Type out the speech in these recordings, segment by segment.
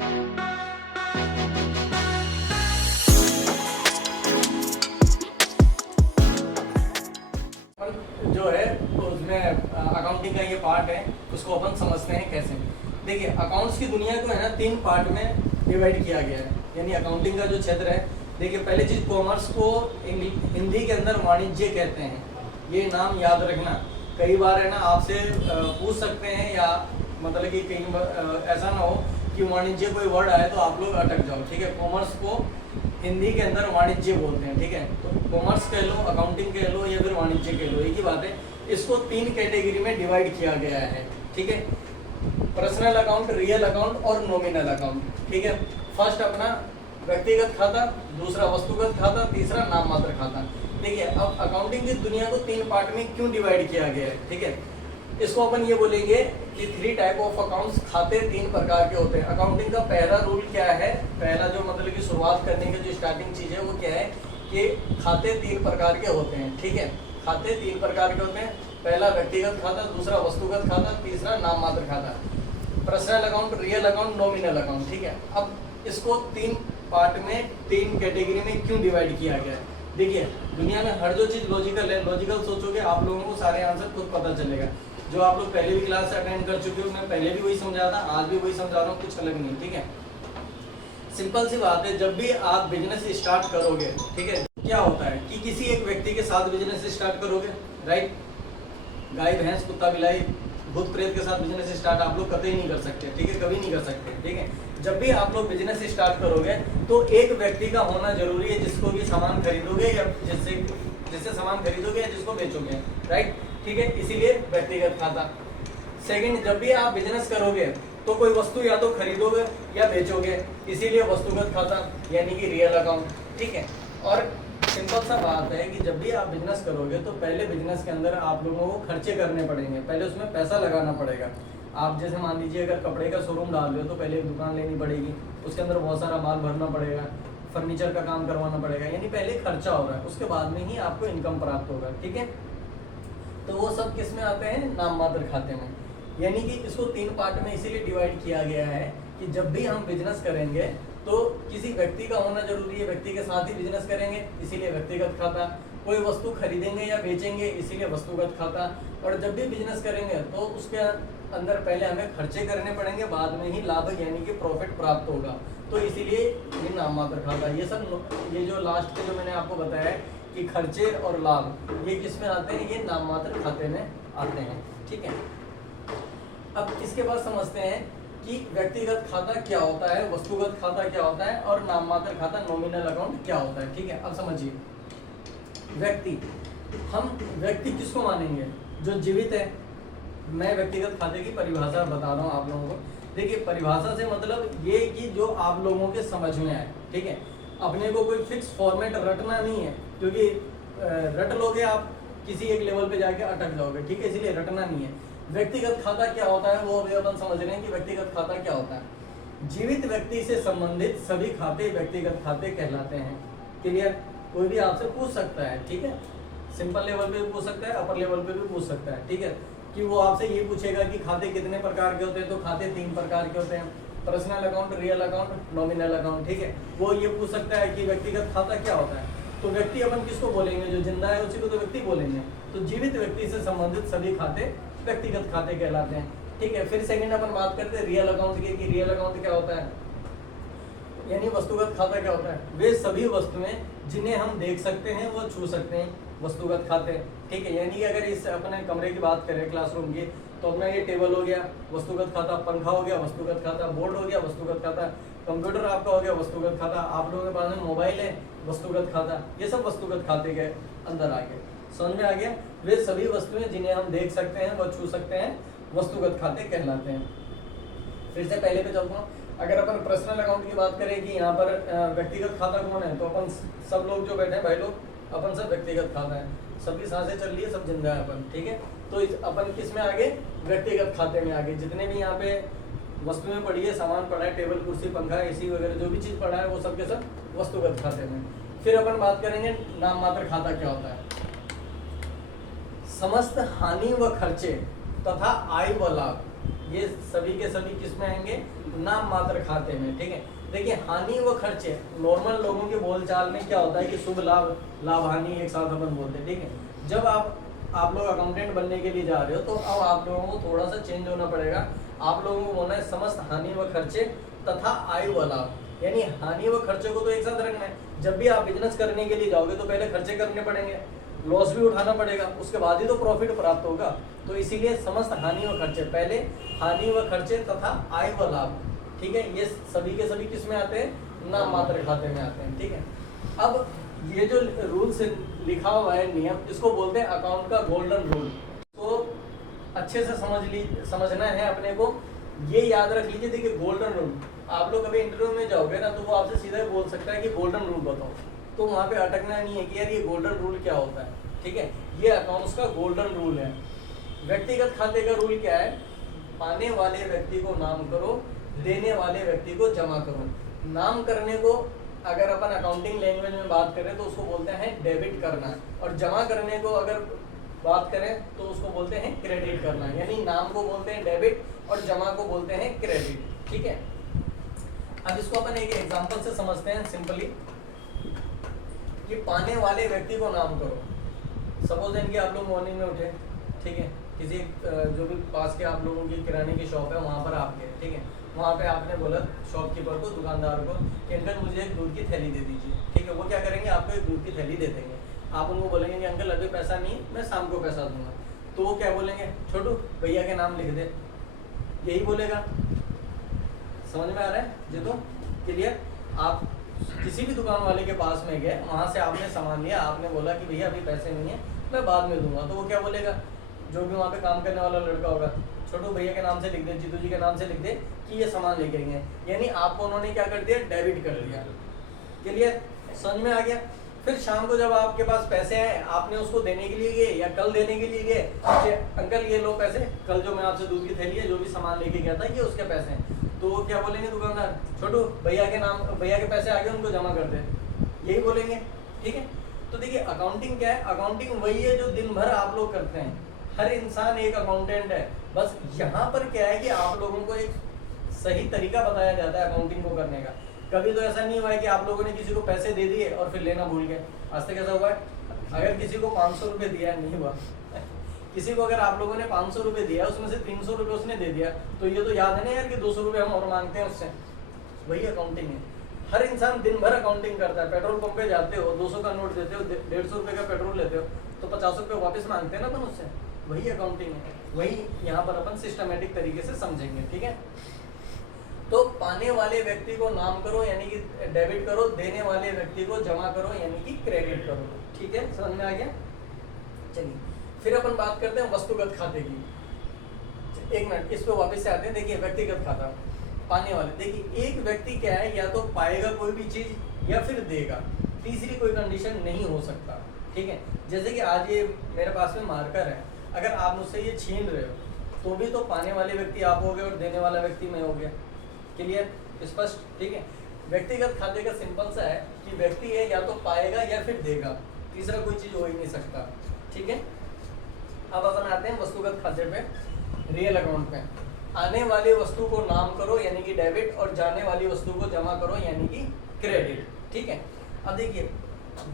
जो है उसमें अकाउंटिंग का ये पार्ट है, उसको अपन समझते हैं कैसे। देखिए, अकाउंट्स की दुनिया को है ना 3 पार्ट में डिवाइड किया गया है, यानी अकाउंटिंग का जो क्षेत्र है। देखिए, पहली चीज, कॉमर्स को हिंदी के अंदर वाणिज्य कहते हैं, ये नाम याद रखना। कई बार है ना आपसे पूछ सकते हैं, या मतलब कि कहीं ऐसा ना हो कि वाणिज्य कोई वर्ड आए तो आप लोग अटक जाओ। ठीक है, कॉमर्स को हिंदी के अंदर वाणिज्य बोलते हैं। ठीक है, तो कॉमर्स कह लो, अकाउंटिंग कह लो, या फिर वाणिज्य कह लो, एक ही बात है। इसको 3 कैटेगरी में डिवाइड किया गया है। ठीक है, पर्सनल अकाउंट, रियल अकाउंट और नॉमिनल अकाउंट। ठीक है, फर्स्ट अपना व्यक्तिगत खाता, दूसरा वस्तुगत खाता, तीसरा नाम मात्र खाता। देखिए, अब अकाउंटिंग की दुनिया को 3 पार्ट में क्यों डिवाइड किया गया है। ठीक है, इसको अपन ये बोलेंगे कि 3 टाइप ऑफ अकाउंट्स, खाते 3 प्रकार के होते हैं। अकाउंटिंग का पहला रूल क्या है, पहला जो मतलब कि शुरुआत करने की जो स्टार्टिंग चीज है वो क्या है कि खाते 3 प्रकार के होते हैं। ठीक है, खाते 3 प्रकार के होते हैं। पहला व्यक्तिगत खाता, दूसरा वस्तुगत खाता, तीसरा नाम मात्र खाता। Personal account, real account, nominal account. ठीक है, अब इसको 3 पार्ट में, 3 कैटेगरी में क्यों डिवाइड किया गया है। देखिए, दुनिया में हर जो चीज लॉजिकल है, लॉजिकल सोचोगे आप लोगों को सारे आंसर खुद पता चलेगा। जो आप लोग पहले भी क्लास अटेंड कर चुके हो, मैं पहले भी वही समझा था, आज भी वही समझा रहा हूँ, कुछ अलग नहीं। ठीक है, सिंपल सी बात है, जब भी आप बिजनेस स्टार्ट करोगे, ठीक है, क्या होता है कि किसी एक व्यक्ति के साथ बिजनेस स्टार्ट करोगे, राइट। गाय, भैंस, कुत्ता, बिलाई, भूत प्रेत के साथ बिजनेस स्टार्ट आप लोग कभी नहीं कर सकते। ठीक है, कभी नहीं कर सकते। ठीक है, जब भी आप लोग बिजनेस स्टार्ट करोगे तो एक व्यक्ति का होना जरूरी है, जिसको भी सामान खरीदोगे या जिससे सामान खरीदोगे या जिसको बेचोगे, राइट। ठीक है, इसीलिए व्यक्तिगत खाता। सेकंड, जब भी आप बिजनेस करोगे तो कोई वस्तु या तो खरीदोगे या बेचोगे, इसीलिए वस्तुगत खाता यानी कि रियल अकाउंट। ठीक है, और सिंपल सा बात है कि जब भी आप बिजनेस करोगे तो पहले बिजनेस के अंदर आप लोगों को खर्चे करने पड़ेंगे, पहले उसमें पैसा लगाना पड़ेगा। आप जैसे मान लीजिए अगर कपड़े का शोरूम डाल रहे हो तो पहले एक दुकान लेनी पड़ेगी, उसके अंदर बहुत सारा माल भरना पड़ेगा, फर्नीचर का काम करवाना पड़ेगा, यानी पहले खर्चा हो रहा है, उसके बाद में ही आपको इनकम प्राप्त होगा। ठीक है, तो वो सब किस में आते हैं, नाम मात्र खाते में। यानी कि इसको 3 पार्ट में इसीलिए डिवाइड किया गया है कि जब भी हम बिजनेस करेंगे तो किसी व्यक्ति का होना जरूरी है, व्यक्ति के साथ ही बिजनेस करेंगे, इसीलिए व्यक्तिगत खाता। कोई वस्तु खरीदेंगे या बेचेंगे, इसीलिए वस्तुगत खाता। और जब भी बिजनेस करेंगे तो उसके अंदर पहले हमें खर्चे करने पड़ेंगे, बाद में ही लाभ यानी कि प्रॉफिट प्राप्त होगा, तो इसीलिए ये नाम मात्र खाता। ये सब, ये जो लास्ट के जो मैंने आपको बताया कि खर्चे और लाभ ये किस में आते हैं, ये नाम मात्र खाते में आते हैं। ठीक है, अब इसके बाद समझते हैं कि व्यक्तिगत खाता क्या होता है, वस्तुगत खाता क्या होता है, और नाम मात्र खाता नॉमिनल अकाउंट क्या होता है। ठीक है, अब समझिए, व्यक्ति, हम व्यक्ति किसको मानेंगे, जो जीवित है। मैं व्यक्तिगत खाते की परिभाषा बता रहा हूँ आप लोगों को। देखिए, परिभाषा से मतलब ये कि जो आप लोगों के समझ में आए। ठीक है, अपने को कोई फिक्स फॉर्मेट रटना नहीं है, क्योंकि रट लोगे आप किसी एक लेवल पे जाके अटक जाओगे। ठीक है, इसलिए रटना नहीं है। व्यक्तिगत खाता क्या होता है वो अभी अपन समझ रहे हैं कि व्यक्तिगत खाता क्या होता है। जीवित व्यक्ति से संबंधित सभी खाते व्यक्तिगत खाते कहलाते हैं। क्लियर, कोई भी आपसे पूछ सकता है। ठीक है, सिंपल लेवल पे भी पूछ सकता है, अपर लेवल पे भी पूछ सकता है। ठीक है, कि वो आपसे ये पूछेगा कि खाते कितने प्रकार के होते हैं, तो खाते 3 प्रकार के होते हैं, personal account, real account, nominal account. ठीक है, वो ये पूछ सकता है कि व्यक्तिगत खाता क्या होता है। तो व्यक्ति अपन किसको बोलेंगे, जो जिंदा है उसी को तो व्यक्ति बोलेंगे। तो जीवित व्यक्ति से संबंधित सभी खाते व्यक्तिगत खाते कहलाते हैं। ठीक है, फिर सेकंड अपन बात करते हैं रियल अकाउंट की, कि रियल अकाउंट क्या होता है, यानी वस्तुगत खाता क्या होता है। वे सभी वस्तुएं जिन्हें हम देख सकते हैं, वो छू सकते हैं, वस्तुगत खाते। ठीक है, यानी कि अगर इस अपने कमरे की बात करें, क्लासरूम की, तो अपना ये टेबल हो गया, वस्तुगत खाता, पंखा हो गया, वस्तुगत खाता, बोर्ड हो गया, वस्तुगत खाता, कंप्यूटर आपका हो गया, वस्तुगत खाता, आप लोगों के पास में मोबाइल है, वस्तुगत खाता। ये सब वस्तुगत खाते के अंदर आ गए। समझ में आ गया, वे सभी वस्तुएं जिन्हें हम देख सकते हैं, व छू सकते हैं, वस्तुगत खाते कहलाते हैं। फिर से पहले पे चलता हूँ। अगर अपन पर्सनल अकाउंट की बात करें कि यहाँ पर व्यक्तिगत खाता कौन है, तो अपन सब लोग जो बैठे हैं भाई लोग, अपन सब व्यक्तिगत खाता है, सबकी सांसें चल रही है, सब जिंदा है अपन। ठीक है, तो अपन किस में आगे, व्यक्तिगत खाते में आगे। जितने भी यहाँ पे वस्तुएं पड़ी है, सामान पड़ा है, टेबल कुर्सी पंखा एसी वगैरह जो भी चीज पड़ा है, वो सब के सब वस्तुगत खाते में। फिर अपन बात करेंगे नाम मात्र खाता क्या होता है। समस्त हानि व खर्चे तथा आय व लाभ ये सभी के सभी किस में आएंगे, नाम मात्र खाते में। ठीक है, देखिए हानि व खर्चे नॉर्मल लोगों के बोलचाल में क्या होता है कि शुभ लाभ, लाभ हानि एक साथ अपन बोलते हैं। ठीक है, जब आप लोग अकाउंटेंट बनने के लिए जा रहे हो तो अब आप लोगों को थोड़ा सा चेंज होना पड़ेगा। आप लोगों को बोलना है समस्त हानि व खर्चे तथा आय व लाभ, यानी हानि व खर्चे को तो एक साथ रखना है। जब भी आप बिजनेस करने के लिए जाओगे तो पहले खर्चे करने पड़ेंगे, लॉस भी उठाना पड़ेगा, उसके बाद ही तो प्रॉफिट प्राप्त होगा। तो इसीलिए समस्त हानि व खर्चे, पहले हानि व खर्चे तथा आय व लाभ। ठीक है, ये सभी के सभी किस में आते हैं, नाम मात्र खाते में आते हैं। ठीक है, अब ये जो रूल्स लिखा हुआ है नियम, इसको बोलते हैं अकाउंट का गोल्डन रूल। तो अच्छे से समझना है अपने को, ये याद रख लीजिए। देखिए गोल्डन रूल, आप लोग कभी इंटरव्यू में जाओगे ना तो वो आपसे सीधा बोल सकता है कि गोल्डन रूल बताओ, तो वहाँ पे अटकना नहीं है कि यार ये गोल्डन रूल क्या होता है। ठीक है, ये अकाउंट्स का गोल्डन रूल है। व्यक्तिगत खाते का रूल क्या है, पाने वाले व्यक्ति को नाम करो, देने वाले व्यक्ति को जमा करो। नाम करने को अगर अपन अकाउंटिंग लैंग्वेज में बात करें तो उसको बोलते हैं डेबिट करना, और जमा करने को अगर बात करें तो उसको बोलते हैं क्रेडिट करना। यानी नाम को बोलते हैं डेबिट और जमा को बोलते हैं क्रेडिट। ठीक है, अब इसको अपन एक एग्जांपल से समझते हैं सिंपली, कि पाने वाले व्यक्ति को नाम करो। सपोज इनकी आप लोग मॉर्निंग में उठे, ठीक है, किसी जो भी पास के आप लोगों की किराने की शॉप है वहाँ पर आप गए। ठीक है, वहाँ पे आपने बोला शॉपकीपर को, दुकानदार को कि अंकल मुझे एक दूध की थैली दे दीजिए। ठीक है, वो क्या करेंगे, आपको एक दूध की थैली दे देंगे। आप उनको बोलेंगे कि अंकल अभी पैसा नहीं, मैं शाम को पैसा दूंगा। तो वो क्या बोलेंगे, छोटू भैया के नाम लिख दे, यही बोलेगा। समझ में आ रहा है जी? तो क्लियर। आप किसी भी दुकान वाले के पास में गए, वहाँ से आपने सामान लिया, आपने बोला कि भैया अभी पैसे नहीं है, मैं बाद में दूंगा। तो वो क्या बोलेगा, जो भी वहाँ पे काम करने वाला लड़का होगा, छोटू भैया के नाम से लिख दे, जीतू जी के नाम से लिख दे कि ये सामान लेके गए। यानी आपको उन्होंने क्या कर दिया, डेबिट कर दिया। क्लियर, समझ में आ गया। फिर शाम को जब आपके पास पैसे आए, आपने उसको देने के लिए गए या कल देने के लिए गए, अंकल ये लो पैसे, कल जो मैं आपसे दूध की थैली है जो भी सामान लेके गया था ये उसके पैसे हैं। तो वो क्या बोलेंगे दुकानदार, छोटू भैया के नाम, भैया के पैसे आ गए उनको जमा कर दे, यही बोलेंगे। ठीक है, तो देखिए अकाउंटिंग क्या है, अकाउंटिंग वही है जो दिन भर आप लोग करते हैं। हर इंसान एक अकाउंटेंट है। बस यहाँ पर क्या है कि आप लोगों को एक सही तरीका बताया जाता है अकाउंटिंग को करने का। कभी तो ऐसा नहीं हुआ है कि आप लोगों ने किसी को पैसे दे दिए और फिर लेना भूल गए। आज तक ऐसा हुआ है? अगर किसी को 500 रुपये दिया, नहीं हुआ किसी को अगर आप लोगों ने 500 रुपये दिया, उसमें से 300 रुपये उसने दे दिया, तो ये तो याद है ना यार कि 200 रुपये हम और मांगते हैं उससे। वही अकाउंटिंग है। हर इंसान दिन भर अकाउंटिंग करता है। पेट्रोल पंप पे जाते हो, 200 का नोट देते हो, 150 रुपये का पेट्रोल लेते हो, तो 50 रुपये वापस मांगते हैं ना अपन उससे। वही अकाउंटिंग है। वही यहाँ पर अपन सिस्टमेटिक तरीके से समझेंगे। ठीक है, तो पाने वाले व्यक्ति को नाम करो यानी कि डेबिट करो, देने वाले व्यक्ति को जमा करो यानी कि क्रेडिट करो। ठीक है, समझ में आ गया। चलिए फिर अपन बात करते हैं वस्तुगत खाते की। एक मिनट, इस पे वापस से आते हैं। देखिए व्यक्तिगत खाता, पाने वाले, देखिए एक व्यक्ति क्या है, या तो पाएगा कोई भी चीज या फिर देगा, तीसरी कोई कंडीशन नहीं हो सकता। ठीक है, जैसे कि आज ये मेरे पास में मार्कर है, अगर आप मुझसे ये छीन रहे हो तो भी तो पाने वाले व्यक्ति आप हो गए और देने वाला व्यक्ति मैं हो गया। क्लियर, स्पष्ट। ठीक है, व्यक्तिगत खाते का सिंपल सा है कि व्यक्ति है या तो पाएगा या फिर देगा, तीसरा कोई चीज हो ही नहीं सकता। ठीक है, अब अपन आते हैं वस्तुगत खाते पे, रियल अकाउंट पे। आने वाली वस्तु को नाम करो यानी कि डेबिट, और जाने वाली वस्तु को जमा करो यानी कि क्रेडिट। ठीक है, अब देखिए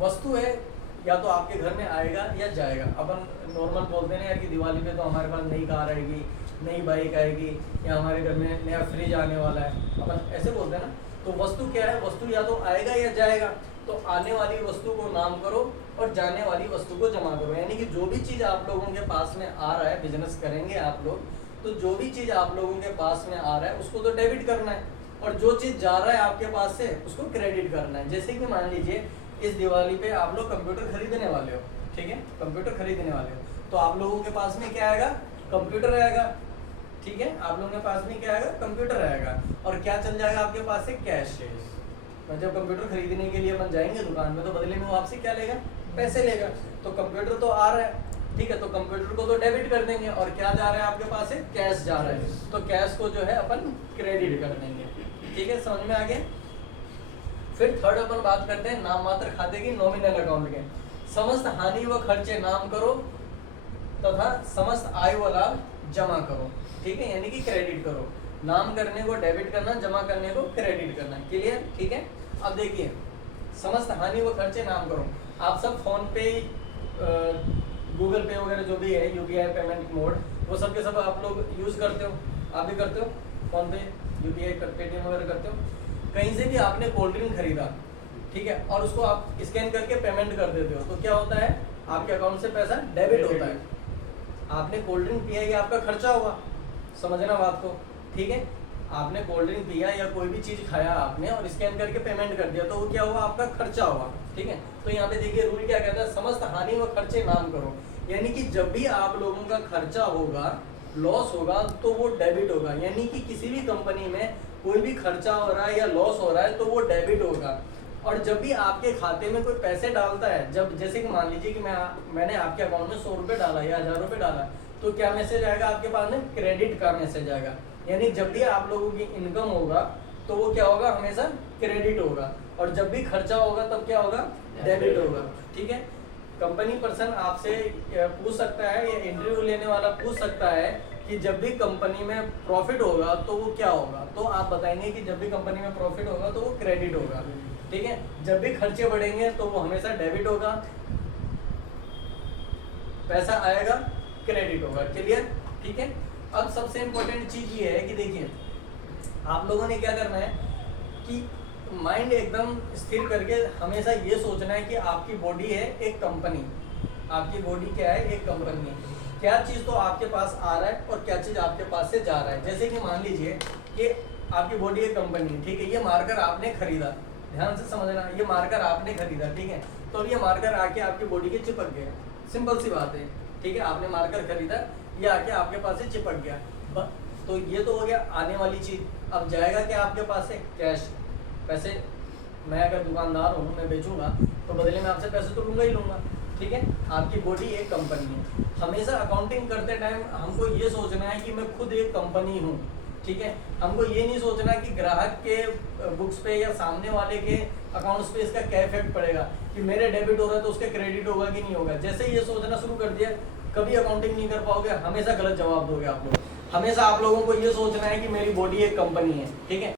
वस्तु है या तो आपके घर में आएगा या जाएगा। अपन नॉर्मल बोलते हैं यार कि दिवाली पे तो हमारे पास नई कार आएगी, नई बाइक आएगी, या हमारे घर में नया फ्रिज आने वाला है, अपन ऐसे बोलते हैं ना। तो वस्तु क्या है, वस्तु या तो आएगा या जाएगा। तो आने वाली वस्तु को नाम करो और जाने वाली वस्तु को जमा करो, यानी कि जो भी चीज़ आप लोगों के पास में आ रहा है, बिजनेस करेंगे आप लोग, तो जो भी चीज़ आप लोगों के पास में आ रहा है उसको तो डेबिट करना है, और जो चीज़ जा रहा है आपके पास से उसको क्रेडिट करना है। जैसे कि मान लीजिए इस दिवाली पे आप लोग कंप्यूटर खरीदने वाले हो। ठीक है, कंप्यूटर खरीदने वाले हो तो आप लोगों के पास में क्या आएगा, कंप्यूटर आएगा। ठीक है, आप लोगों के पास में क्या आएगा, कंप्यूटर आएगा, और क्या चल जाएगा आपके पास से, कैश। तो जब कंप्यूटर खरीदने के लिए अपन जाएंगे दुकान में तो बदले में वो आपसे क्या लेगा, पैसे लेगा। तो कंप्यूटर तो आ रहा है, ठीक है, तो कंप्यूटर को तो डेबिट कर देंगे, और क्या जा रहा है आपके पास से, कैश जा रहा है, तो कैश को जो है अपन क्रेडिट कर देंगे। ठीक है, समझ में आ गया। फिर थर्ड अपन बात करते हैं नाम मात्र खाते की, नॉमिनल अकाउंट के। समस्त हानि व खर्चे नाम करो तथा समस्त आय व लाभ जमा करो। ठीक है, यानी कि क्रेडिट करो। नाम करने को डेबिट करना, जमा करने को क्रेडिट करना। क्लियर? ठीक है। अब देखिए, समस्त हानि व खर्चे नाम करो। आप सब फोन पे, गूगल पे वगैरह जो भी है, यूपीआई पेमेंट मोड, वो सब के सब आप लोग यूज करते हो। आप भी करते हो फोन पे, यूपीआई, पेटीएम वगैरह करते हो। कहीं से भी आपने कोल्ड ड्रिंक खरीदा, ठीक है, और उसको आप स्कैन करके पेमेंट कर देते हो, तो क्या होता है, आपके अकाउंट से पैसा डेबिट होता है। आपने कोल्ड ड्रिंक पिया, ये आपका खर्चा हुआ, समझना बात को। ठीक है, आपने कोल्ड ड्रिंक पिया या कोई भी चीज खाया आपने और स्कैन करके पेमेंट कर दिया, तो वो क्या हुआ, आपका खर्चा हुआ। ठीक है, तो यहाँ पे देखिए रूल क्या कहता है, समस्त हानि व खर्चे नाम करो। यानी कि जब भी आप लोगों का खर्चा होगा, लॉस होगा, तो वो डेबिट होगा। यानी कि किसी भी कंपनी में कोई भी खर्चा हो रहा है या लॉस हो रहा है, तो वो डेबिट होगा। और जब भी आपके खाते में कोई पैसे डालता है, जब जैसे कि मान लीजिए कि मैंने आपके अकाउंट में 100 रुपये डाला या 1000 रुपये डाला, तो क्या मैसेज आएगा आपके पास में, क्रेडिट का मैसेज आएगा। यानी जब भी आप लोगों की इनकम होगा, तो वो क्या होगा, हमेशा क्रेडिट होगा। और जब भी खर्चा होगा, तब क्या होगा, डेबिट होगा। ठीक है, कंपनी पर्सन आपसे पूछ सकता है या इंटरव्यू लेने वाला पूछ सकता है कि जब भी कंपनी में प्रॉफिट होगा तो वो क्या होगा, तो आप बताएंगे कि जब भी कंपनी में प्रॉफिट होगा तो वो क्रेडिट होगा। ठीक है, जब भी खर्चे बढ़ेंगे तो वो हमेशा डेबिट होगा, पैसा आएगा, क्रेडिट होगा। क्लियर? ठीक है। अब सबसे इम्पोर्टेंट चीज ये है कि देखिए, आप लोगों ने क्या करना है कि माइंड एकदम स्थिर करके हमेशा ये सोचना है कि आपकी बॉडी है एक कंपनी। आपकी बॉडी क्या है, एक कंपनी है। क्या चीज़ तो आपके पास आ रहा है और क्या चीज़ आपके पास से जा रहा है। जैसे कि मान लीजिए कि आपकी बॉडी एक कंपनी है, ठीक है, ये मार्कर आपने खरीदा, ध्यान से समझना, ये मार्कर आपने खरीदा, ठीक है, तो अब ये मार्कर आके आपकी बॉडी के चिपक गया, सिंपल सी बात है। ठीक है, आपने मार्कर खरीदा, ये आके आपके पास से चिपक गया, तो ये तो हो गया आने वाली चीज। अब जाएगा क्या आपके पास से, कैश, पैसे। मैं अगर दुकानदार हूँ, मैं बेचूंगा, तो बदले में आपसे पैसे तो लूंगा ही लूंगा। ठीक है, आपकी बॉडी एक कंपनी है। हमेशा अकाउंटिंग करते टाइम हमको ये सोचना है कि मैं खुद एक कंपनी हूँ। ठीक है, हमको ये नहीं सोचना कि ग्राहक के बुक्स पे या सामने वाले के अकाउंट्स पे इसका क्या इफेक्ट पड़ेगा, कि मेरे डेबिट हो रहा है तो उसके क्रेडिट होगा कि नहीं होगा। जैसे ये सोचना शुरू कर दिया, कभी अकाउंटिंग नहीं कर पाओगे, हमेशा गलत जवाब दोगे आप लोग। हमेशा आप लोगों को ये सोचना है कि मेरी बॉडी एक कंपनी है। ठीक है,